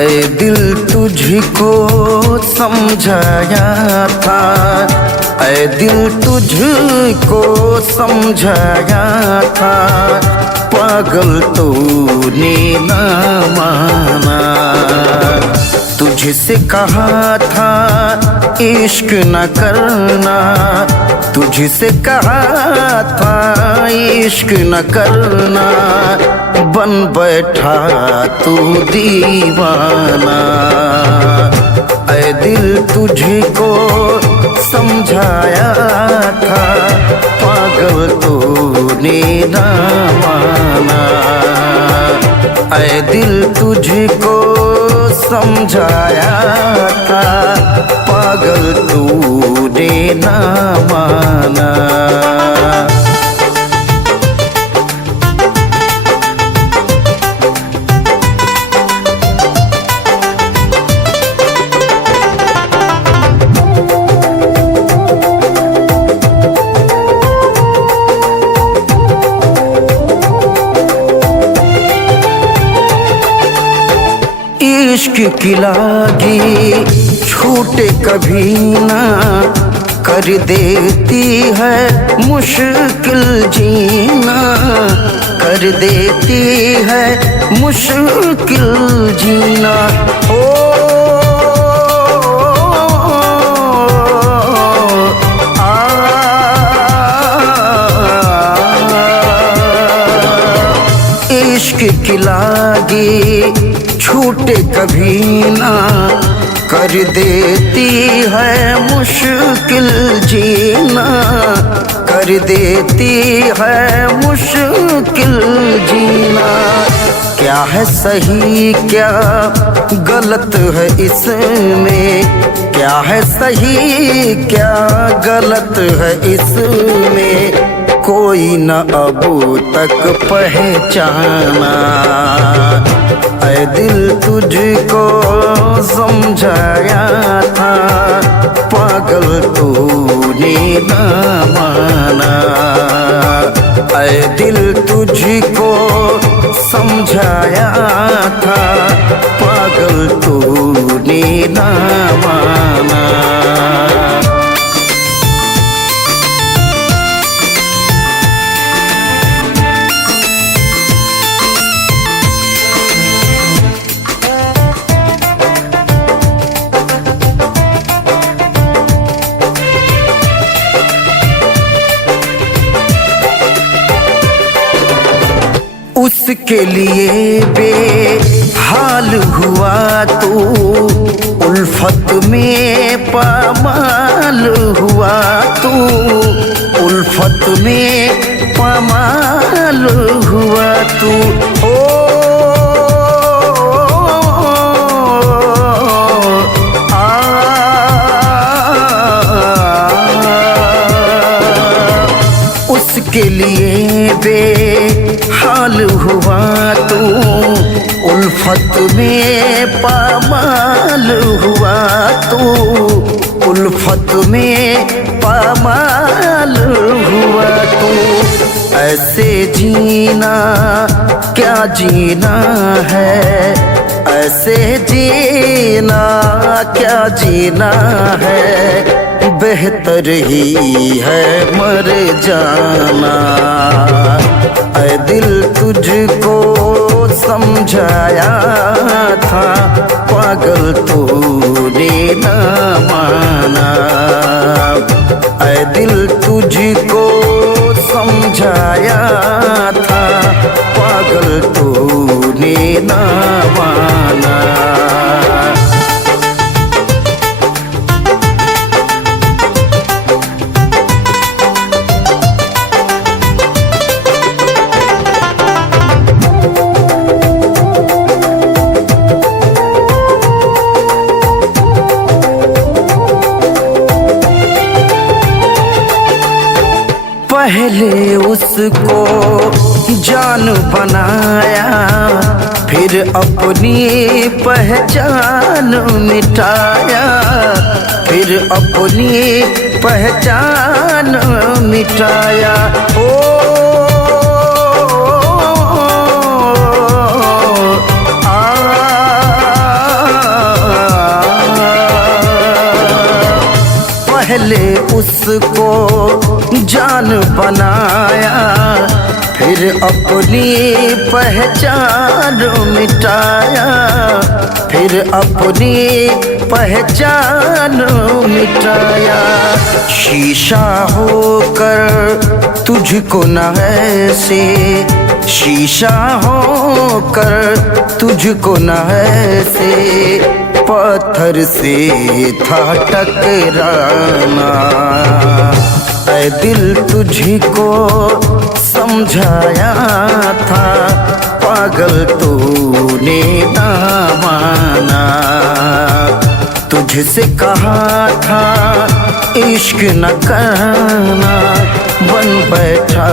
ऐ दिल तुझको समझाया था, ऐ दिल तुझको समझाया था, पागल तूने ना माना। तुझसे कहा था इश्क न करना, तुझसे कहा था इश्क न करना, बन बैठा तू दीवाना। ऐ दिल तुझको समझाया था, पागल तूने ना माना। ऐ दिल तुझको समझाया था, पागल तूने ना माना। इश्क की लागी छूटे कभी ना, कर देती है मुश्किल जीना, कर देती है मुश्किल जीना। ओ इश्क की लागी छूटे कभी ना, कर देती है मुश्किल जीना, कर देती है मुश्किल जीना। क्या है सही क्या गलत है इसमें, क्या है सही क्या गलत है इसमें, कोई न अब तक पहचाना। ऐ दिल तुझको समझाया था, पागल तूने ना माना। ऐ दिल तुझको समझाया था, पागल तूने ना माना। उसके लिए बेहाल हुआ तू, उल्फत में पामाल हुआ तू, उल्फत में पामाल हुआ तू। ओ उसके लिए बेहाल हुआ तू, उल्फत में पामाल हुआ तू, उल्फत में पामाल हुआ तू। ऐसे जीना क्या जीना है, ऐसे जीना क्या जीना है, बेहतर ही है मर जाना। ऐ दिल तुझको समझाया था, पागल तूने ना माना। ऐ दिल तुझको समझाया था, पागल तूने ना माना। पहले उसको जान बनाया, फिर अपनी पहचान मिटाया, फिर अपनी पहचान मिटाया। ओ उसको जान बनाया, फिर अपनी पहचान मिटाया, फिर अपनी पहचान मिटाया। शीशा होकर तुझको न ऐसे, शीशा होकर तुझको न ऐसे पत्थर से था टकराना। ऐ दिल तुझको समझाया था, पागल तूने ना माना। तुझसे कहा था इश्क न करना, बन बैठा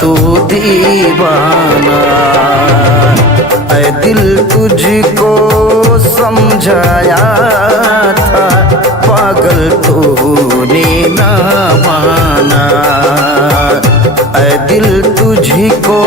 तू दीवाना। ऐ दिल तुझको समझाया था, पागल तूने ना माना। ऐ दिल तुझको